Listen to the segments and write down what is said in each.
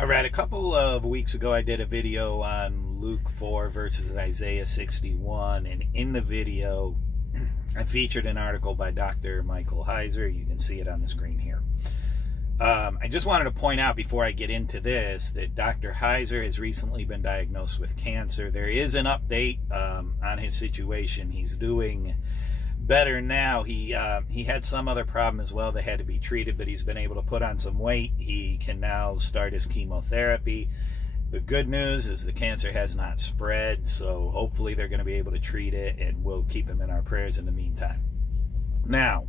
All right, a couple of weeks ago, I did a video on Luke 4 versus Isaiah 61, and in the video, I featured an article by Dr. Michael Heiser. You can see it on the screen here. I just wanted to point out before I get into this that Dr. Heiser has recently been diagnosed with cancer. There is an update on his situation. He's doing better now. He had some other problem as well that had to be treated, but he's been able to put on some weight. He can now start his chemotherapy. The good news is the cancer has not spread, so hopefully they're going to be able to treat it, and we'll keep him in our prayers in the meantime. Now,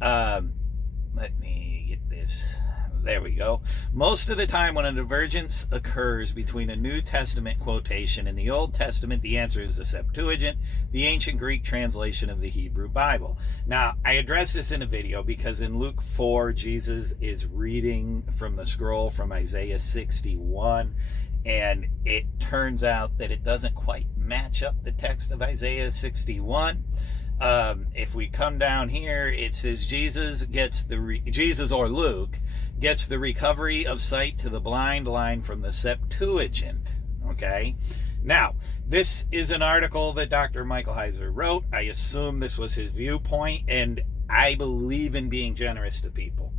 let me get this. There we go. Most of the time when a divergence occurs between a New Testament quotation and the Old Testament, the answer is the Septuagint, the ancient Greek translation of the Hebrew Bible. Now, I addressed this in a video because in Luke 4, Jesus is reading from the scroll from Isaiah 61, and it turns out that it doesn't quite match up the text of Isaiah 61. If we come down here, it says Jesus or Luke gets the recovery of sight to the blind line from the Septuagint. Okay, now this is an article that Dr. Michael Heiser wrote. I assume this was his viewpoint, and I believe in being generous to people.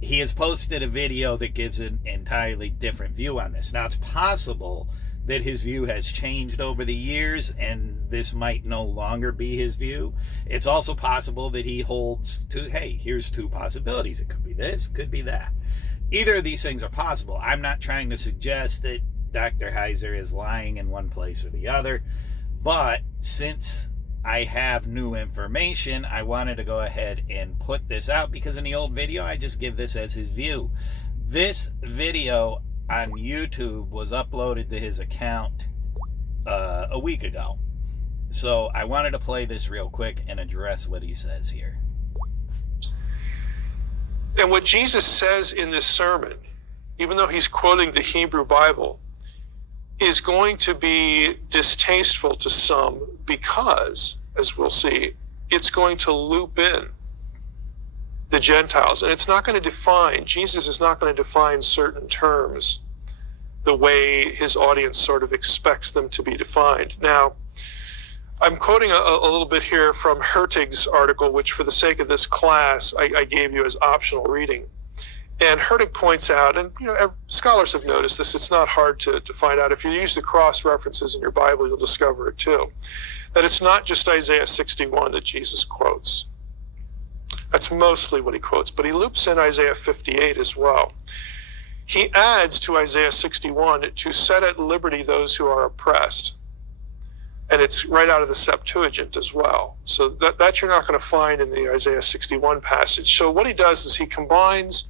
He has posted a video that gives an entirely different view on this. Now, it's possible that his view has changed over the years and this might no longer be his view. It's also possible that he holds to, hey, here's two possibilities. It could be this, could be that. Either of these things are possible. I'm not trying to suggest that Dr. Heiser is lying in one place or the other, but since I have new information, I wanted to go ahead and put this out because in the old video, I just give this as his view. This video on YouTube was uploaded to his account a week ago. So I wanted to play this real quick and address what he says here. And what Jesus says in this sermon, even though he's quoting the Hebrew Bible, is going to be distasteful to some because, as we'll see, it's going to loop in the Gentiles. And it's not going to define, Jesus is not going to define certain terms the way his audience sort of expects them to be defined. Now, I'm quoting a little bit here from Hertig's article, which for the sake of this class, I gave you as optional reading. And Hertig points out, and scholars have noticed this, it's not hard to find out. If you use the cross references in your Bible, you'll discover it too, that it's not just Isaiah 61 that Jesus quotes. That's mostly what he quotes, but he loops in Isaiah 58 as well. He adds to Isaiah 61 to set at liberty those who are oppressed. And it's right out of the Septuagint as well. So that you're not going to find in the Isaiah 61 passage. So what he does is he combines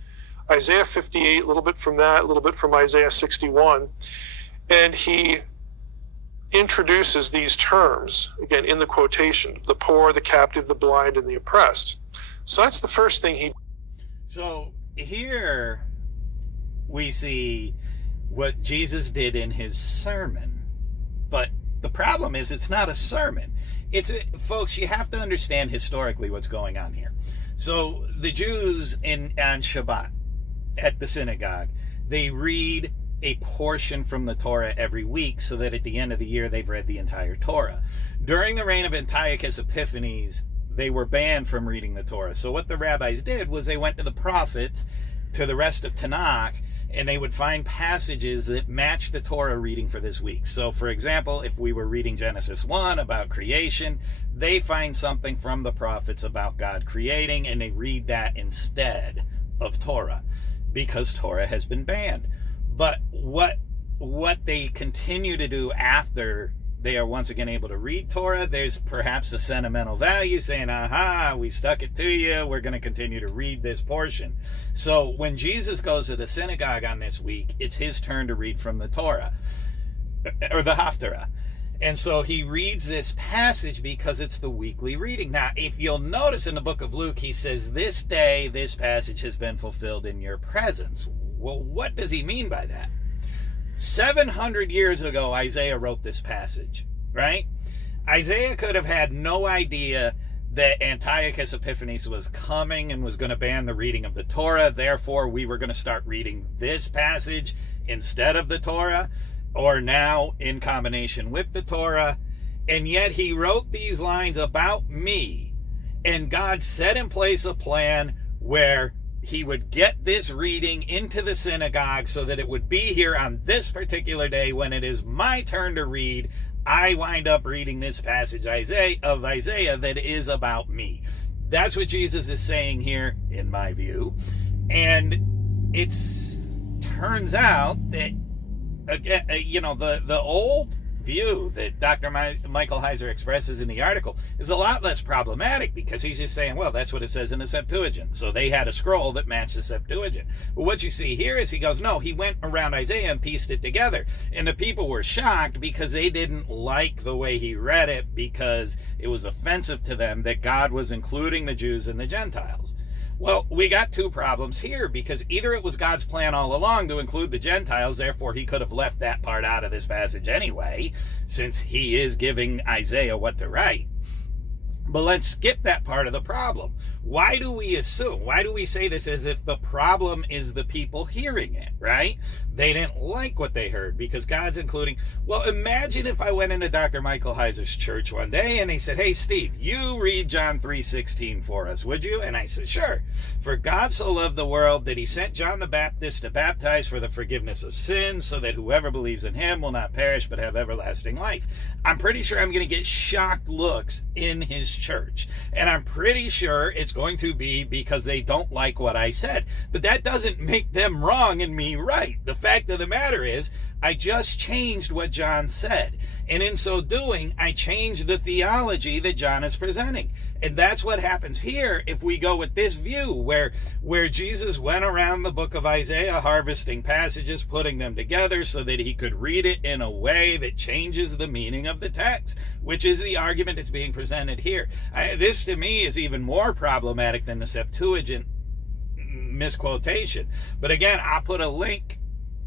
Isaiah 58, a little bit from that, a little bit from Isaiah 61, and he introduces these terms, again, in the quotation, the poor, the captive, the blind, and the oppressed. So that's the first thing he... So here we see what Jesus did in his sermon. But the problem is it's not a sermon. Folks, you have to understand historically what's going on here. So the Jews on Shabbat at the synagogue, they read a portion from the Torah every week so that at the end of the year they've read the entire Torah. During the reign of Antiochus Epiphanes, they were banned from reading the Torah. So what the rabbis did was they went to the prophets, to the rest of Tanakh, and they would find passages that matched the Torah reading for this week. So, for example, if we were reading Genesis 1 about creation, they find something from the prophets about God creating, and they read that instead of Torah, because Torah has been banned. But what they continue to do after they are once again able to read Torah, there's perhaps a sentimental value saying, aha, we stuck it to you, we're going to continue to read this portion. So when Jesus goes to the synagogue on this week, it's his turn to read from the Torah, or the Haftarah. And so he reads this passage because it's the weekly reading. Now, if you'll notice in the book of Luke, he says, this day, this passage has been fulfilled in your presence. Well, what does he mean by that? 700 years ago, Isaiah wrote this passage, right? Isaiah could have had no idea that Antiochus Epiphanes was coming and was going to ban the reading of the Torah. Therefore, we were going to start reading this passage instead of the Torah, or now in combination with the Torah. And yet he wrote these lines about me, and God set in place a plan where he would get this reading into the synagogue so that it would be here on this particular day when it is my turn to read. I wind up reading this passage of Isaiah that is about me. That's what Jesus is saying here, in my view. And it turns out that, again, the old view that Dr. Michael Heiser expresses in the article is a lot less problematic, because he's just saying, well, that's what it says in the Septuagint. So they had a scroll that matched the Septuagint. But what you see here is he goes, no, he went around Isaiah and pieced it together. And the people were shocked because they didn't like the way he read it, because it was offensive to them that God was including the Jews and the Gentiles. Well, we got two problems here, because either it was God's plan all along to include the Gentiles, therefore he could have left that part out of this passage anyway, since he is giving Isaiah what to write. But let's skip that part of the problem. Why do we assume? Why do we say this as if the problem is the people hearing it, right? They didn't like what they heard because God's including. Well, imagine if I went into Dr. Michael Heiser's church one day and he said, hey, Steve, you read John 3:16 for us, would you? And I said, sure. For God so loved the world that he sent John the Baptist to baptize for the forgiveness of sins, so that whoever believes in him will not perish but have everlasting life. I'm pretty sure I'm going to get shocked looks in his church. And I'm pretty sure it's going to be because they don't like what I said. But that doesn't make them wrong and me right. The fact of the matter is, I just changed what John said. And in so doing, I changed the theology that John is presenting. And that's what happens here if we go with this view, where Jesus went around the book of Isaiah harvesting passages, putting them together so that he could read it in a way that changes the meaning of the text, which is the argument that's being presented here. This, to me, is even more problematic than the Septuagint misquotation. But again, I'll put a link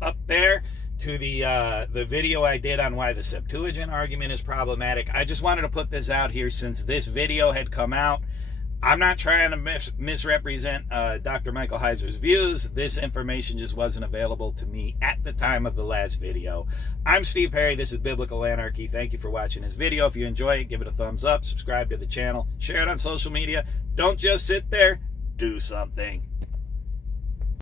up there to the video I did on why the Septuagint argument is problematic. I just wanted to put this out here since this video had come out. I'm not trying to misrepresent Dr. Michael Heiser's views. This information just wasn't available to me at the time of the last video. I'm Steve Perry. This is Biblical Anarchy. Thank you for watching this video. If you enjoy it, give it a thumbs up, subscribe to the channel, share it on social media. Don't just sit there, do something.